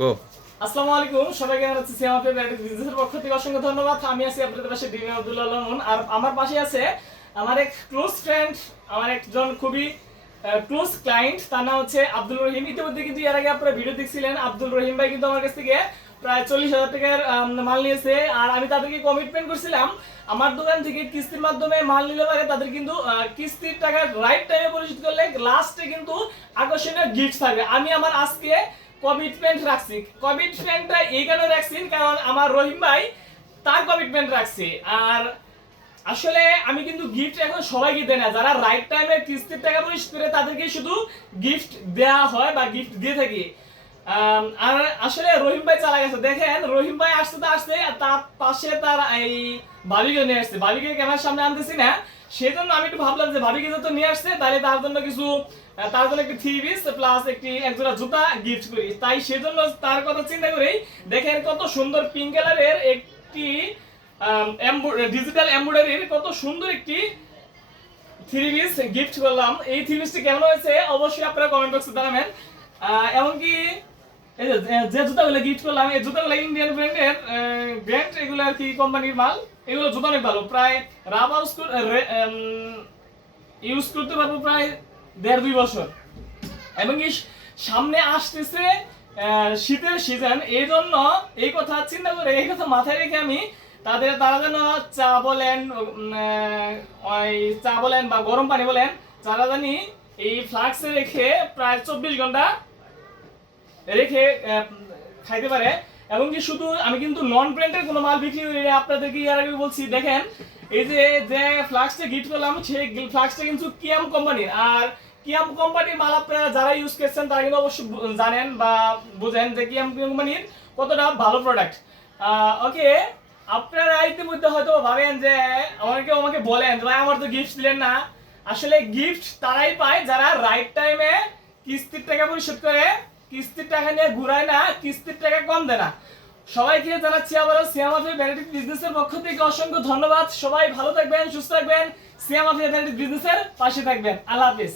গো আসসালামু আলাইকুম, সবাই কেমন আছেন? সিয়াম ব্র্যান্ড বিজনেসের পক্ষ থেকে অসংখ্য ধন্যবাদ। আমি আছি আপনাদের পাশে ডিমি আব্দুল্লাহ লমন আর আমার পাশে আছে আমার এক ক্লোজ ফ্রেন্ড আমার একজন খুবই ক্লোজ ক্লায়েন্ট তার নাম হচ্ছে আব্দুল রহিম। ইতিমধ্যে কিন্তু এর আগে আপনারা ভিডিও দেখছিলেন, আব্দুল রহিম ভাই কিন্তু আমার কাছ থেকে প্রায় চল্লিশ হাজার টাকার মাল নিয়েছে। আর আমি তাদেরকে কমিটমেন্ট করছিলাম, আমার দোকান থেকে কিস্তির মাধ্যমে মাল নিলে পারে তাদের কিন্তু কিস্তির টাকা রাইট টাইমে পরিশোধ করলে লাস্টে কিন্তু আকর্ষণীয় গিফট থাকবে। আমি আমার আজকে কমিটমেন্ট রাখছি। কমিটমেন্টটা এই কারণে রাখছি, কারণ আমার রহিম ভাই তার কমিটমেন্ট রাখছে। আর আসলে আমি কিন্তু গিফট এখন সবাইকে দেয় না। যারা রাইট টাইমে কিস্তির টাকা পরিশোধ করে তাদেরকে শুধু গিফট দেওয়া হয় বা গিফট দিয়ে থাকি। আর আসলে রহিম ভাই চালা গেছে দেখেন, রহিম ভাই আসতে তো আসতে তার পাশে তার এই ভাবিকে নিয়ে আসছে। ভাবিকে ক্যামেরার সামনে আনতেছি না। সেই জন্য আমি একটু ভাবলাম যে ভাবিকে তো নিয়ে আসছে, তাহলে তার জন্য কিছু তার জন্য একটি থ্রি পিস প্লাস একটি একজোড়া জুতা গিফট করি। তাই সেজন্য তার কথা চিন্তা করেই দেখেন কত সুন্দর পিঙ্ক কালারের একটি ডিজিটাল এমব্রয়ডারির কত সুন্দর একটি থ্রি পিস গিফট করলাম। এই থ্রি পিসটি কেমন হয়েছে? অবশ্যই আপনারা কমেন্ট বক্সে জানাবেন। এমনকি যে জুতাগুলো গিফট করলাম, এই জুতাগুলো ইন্ডিয়ান ব্র্যান্ডের ব্র্যান্ড এগুলো আর কি কোম্পানির মাল। এগুলো জুতা অনেক ভালো, প্রায় রাবার ইউজ করতে পারব প্রায় দেড় দুই বছর। এবং কি সামনে আসতেছে শীতের সিজন এই জন্য এই কথা চিন্তা করে, এই কথা মাথায় রেখে আমি তাদের, তারা যেন চা বলেন ওই চা বলেন বা গরম পানি বলেন, তারা জানি এই ফ্লাক্সে রেখে প্রায় চব্বিশ ঘণ্টা রেখে খাইতে পারে। এবং কি শুধু আমি কিন্তু নন ব্র্যান্ডের কোনো মাল বিক্রি করি আপনাদেরকে এর আগে বলছি, দেখেন, এই যে যে ফ্লাক্সটা গিফট করলাম, সেই ফ্লাক্সটা কিন্তু কিয়াম কোম্পানির আর কিয়াম কোম্পানির মাল আপনারা যারা ইউজ করছেন, তারা কিন্তু অবশ্যই জানেন বা বোঝেন যে কিয়াম কোম্পানির কতটা ভালো প্রোডাক্ট ওকে আপনারা ইতিমধ্যে হয়তো ভাবেন যে অনেকে আমাকে বলেন ভাই, আমার তো গিফট দিলেন না। আসলে গিফট তারাই পায় যারা রাইট টাইমে কিস্তির টাকা পরিশোধ করে। কিস্তির টাকা নিয়ে ঘুরায় না, কিস্তির টাকা কম দেয় না। সবাইকে জানাচ্ছি আবারও সিয়ামাফি ভ্যারাইটি বিজনেসের পক্ষ থেকে অসংখ্য ধন্যবাদ। সবাই ভালো থাকবেন, সুস্থ থাকবেন। সিয়ামাফি ভ্যারাইটি বিজনেসের পাশে থাকবেন। আল্লাহ হাফিজ।